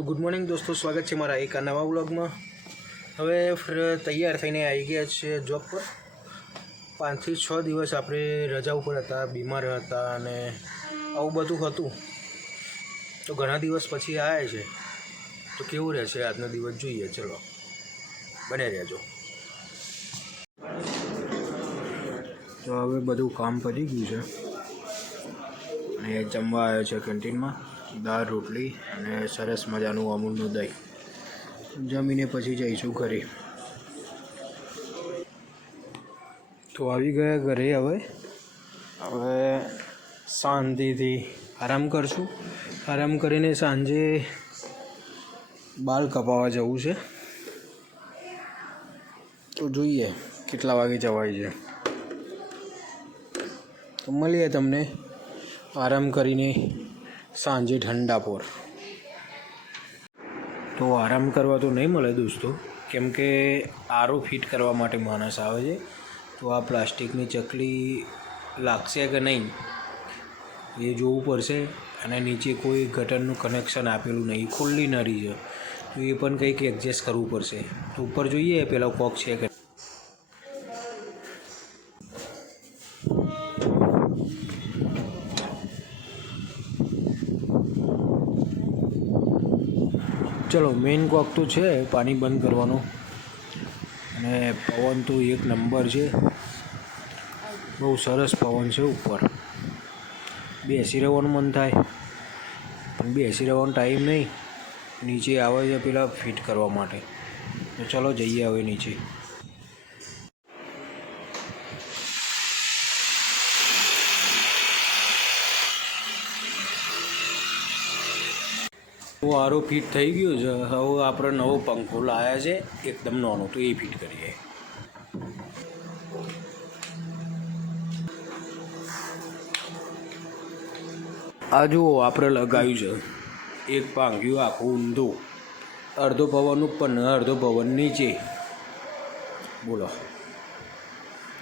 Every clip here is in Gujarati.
તો ગુડ મોર્નિંગ દોસ્તો, સ્વાગત છે મારા એક નવા વ્લોગમાં। હવે તૈયાર થઈને આવી ગયા છે જોબ પર। 5 થી 6 દિવસ આપણે રજા ઉપર હતા, બીમાર હતા અને આવું બધું હતું। તો ઘણા દિવસ પછી આવ્યા છે, તો કેવું રહેશે આજનો દિવસ જોઈએ। ચલો બને રહેજો। તો હવે બધું કામ પતી ગયું છે અને જમવા આવ્યો છે કેન્ટીનમાં। દાળ રોટલી અને સરસ મજાનું અમૂલનું દહીં જમીને પછી જઈશું ઘરે। તો આવી ગયા ઘરે। હવે શાંતિથી આરામ કરશું। આરામ કરીને સાંજે બાલ કપાવવા જવું છે, તો જોઈએ કેટલા વાગે જવાય છે। તો મળીએ તમને આરામ કરીને સાંજે ઠંડા પર। તો આરામ કરવા તો નહીં મળે દોસ્તો, કેમ કે આરો ફિટ કરવા માટે માણસ આવે છે। તો આ પ્લાસ્ટિકની ચકલી લાગશે કે નહીં એ જોવું પડશે। અને નીચે કોઈ ગટરનું કનેક્શન આપેલું નહીં, ખુલ્લી નળી છે, તો એ પણ કંઈક એડજસ્ટ કરવું પડશે। તો ઉપર જોઈએ પેલા કોક છે કે ચલો મેઇન કોક તો છે પાણી બંધ કરવાનો। અને પવન તો એક નંબર છે, બહુ સરસ પવન છે। ઉપર બેસી રહેવાનું મન થાય પણ બેસી રહેવાનો ટાઈમ નહીં, નીચે આવે છે પેલા ફિટ કરવા માટે। તો ચલો જઈએ હવે નીચે। તો આરો ફિટ થઈ ગયો છે। હવે આપણે નવો પંખો લાવ્યા છે એકદમ નાનો, તો એ ફિટ કરીએ। આ જુઓ આપણે લગાવ્યું છે એક પાંખ્યું આખું ઊંધું, અડધો પવન ઉપર ને અડધો પવન નીચે। બોલો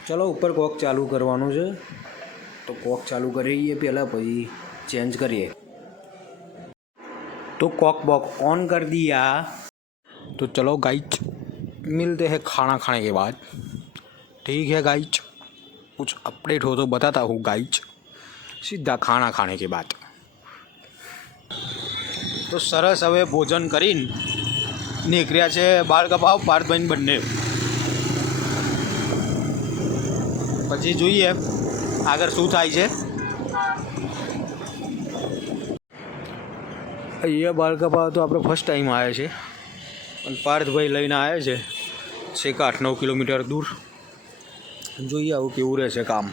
ચલો ઉપર કોક ચાલુ કરવાનું છે, તો કોક ચાલુ કરીએ પહેલાં, પછી ચેન્જ કરીએ। तो कॉक बॉक ऑन कर दिया। तो चलो गाइज मिलते हैं खाना खाने के बाद। ठीक है गाइज, कुछ अपडेट हो तो बताता हूँ गाइज, सीधा खाना खाने के बाद। तो सरस હવે ભોજન કરીને નીકળ્યા છે બાળ કપાવ પાર્થભાઈ બંને। પછી જોઈએ આગળ શું થાય છે। અહીંયા બાળ કપાવવા તો આપણે ફર્સ્ટ ટાઈમ આવ્યા છે, પણ પાર્થભાઈ લઈને આવ્યા છે છેક 8-9 કિલોમીટર દૂર। જોઈએ આવું કેવું રહેશે કામ।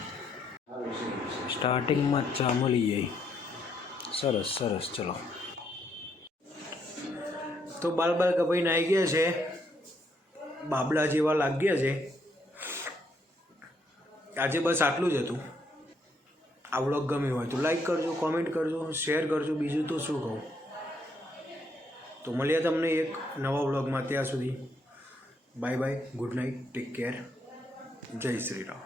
સ્ટાર્ટિંગમાં ચા મળી જાય, સરસ સરસ। ચલો તો બાલ કપાઈને આવી ગયા છે, બાબલા જેવા લાગ્યા છે। આજે બસ આટલું જ હતું। આ વ્લોગ ગમ્યો હોય તો લાઈક કરજો, કોમેન્ટ કરજો, શેર કરજો, બીજું તો શું કહું। તો મળીએ તમને એક નવા વ્લોગમાં। ત્યાં સુધી bye bye, good night, take care, જય શ્રી રામ।